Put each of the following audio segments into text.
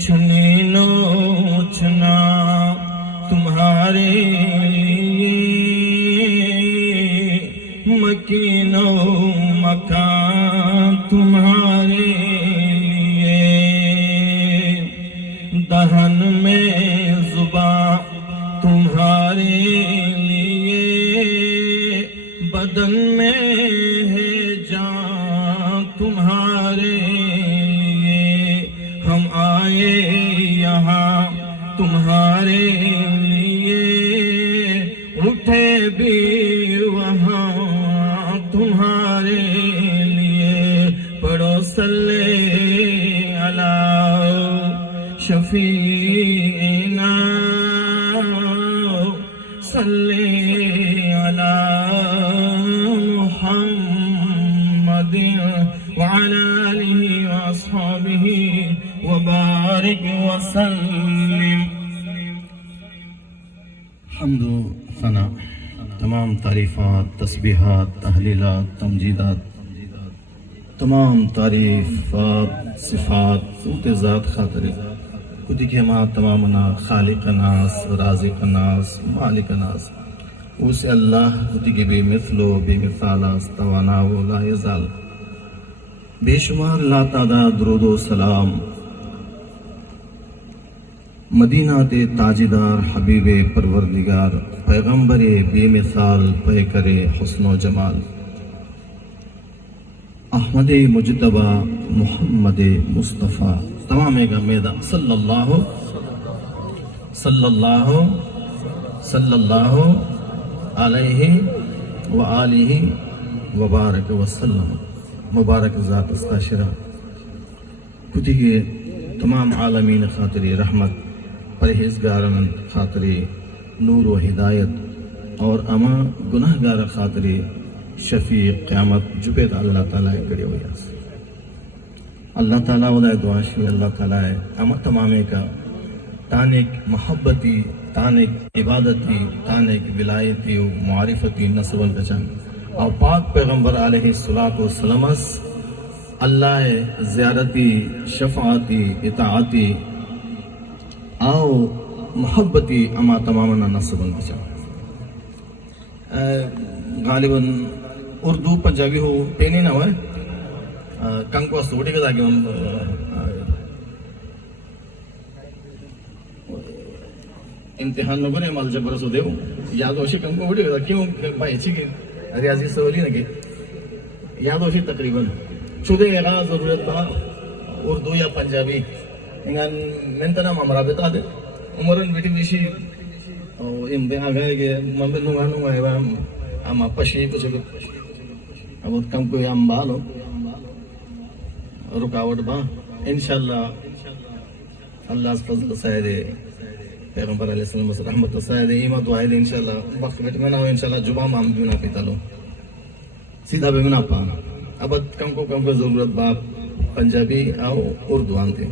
چنی نوچنا تمہارے لیے، مکین و مکان تمہارے لیے، دہن میں زباں تمہارے لیے، بدن میں ہے جان تمہارے لیے، ہم آئے یہاں تمہارے لیے، اٹھے بھی وہاں تمہارے لیے، پڑھو صلی علی شفیعنا، صلی علی محمد وعلی آلہ واصحابہ وبارک وسلم۔ حمد و ثنا، تمام تعریفات، تسبیحات، تحلیلات، تمجیدات، تمام تعریفات، صفات صوت ذات خاطر خودی کے ماں تمامنا خالق ناس، رازق ناس، مالک ناس، اس اللہ خودی کے بے مثل و بے مثال استوانا و لا یزال، بے شمار لا تعداد درود و سلام مدینہ تے تاجدار حبیب پروردگار پیغمبر بے مثال پیکر حسن و جمال احمد مجتبہ محمد مصطفیٰ تمام کا میدہ صلی اللہ علیہ وآلہ وبارک وسلم۔ مبارک ذات استاشرہ کتی کے تمام عالمین خاطری رحمت، پرہیزگارن خاطری نور و ہدایت، اور اما گناہ گار خاطری شفیع قیامت جبید اللہ تعالیٰ کڑے ہوئی اس اللہ تعالیٰ ودا دعا شی اللہ تعالیٰ اما تمامے کا تانک محبتی، تانک عبادتی، تانک ولایتی و معرفتی نصب الگجان اور پاک پیغمبر علیہ الصلوۃ والسلام اللہ زیارتی، شفاعتی، اطاعتی آو محبتی اما تمامنا نصب الگجان۔ غالباً اردو پنجابی ہو پینی نہ ہوئے کم کو سوٹی کا تاکہ ہم امتحان نہ کریں مال جبر سو دیو یاد ہوشی کم کو وٹی کا کیوں بھائی اچھی کی ریاضی سوالی نہ کی یاد ہوشی تقریباً چھوٹے اگاں ضرورت تھا اردو یا پنجابی انگان منتنا ممرا بتا دے عمرن بیٹی بیشی امتحان گئے کہ ممبن نگانوں گئے ہم پشی کچھ اب کم کوئی ہم بالو رکاوٹ با انشاءاللہ اللہ فضل سائد پیغمبر علیہ السلام رحمت سائد ایمہ دعائے دے انشاءاللہ وقت بیٹ میں نہ ہو انشاءاللہ جبام ہم بنا پیتا لو سیدھا بے بنا پانا اب کم کو ضرورت با پنجابی آو اردو آنتے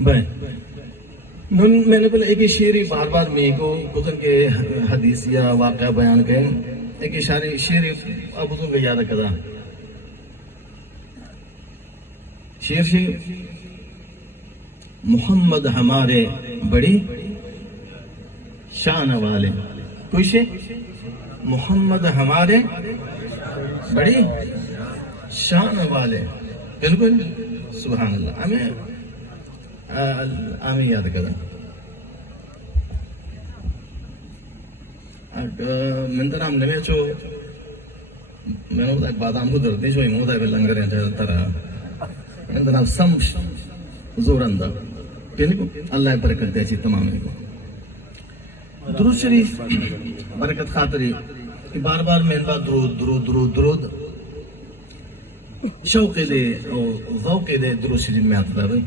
بھائی میں نے پہلے ایک ہی شعری بار بار میں کو کتن کے حدیث یا واقعہ بیان کریں ایک ہی شعری اب اتن کو یاد کدا شعر محمد ہمارے بڑی شان والے کوئی شعر محمد ہمارے بڑی شان والے بالکل سبحان اللہ ہمیں یاد کریں منتر ہم نمے چو میں نے بتا بادام کو دردی جو مودا ہے لنگر ہے طرح منتر ہم سم زور اندر بالکل اللہ برکت دے چی تمام کو درود شریف برکت خاطری بار بار میں بات درود درود درود درود شوق دے ذوق دے درود شریف میں آتا ہے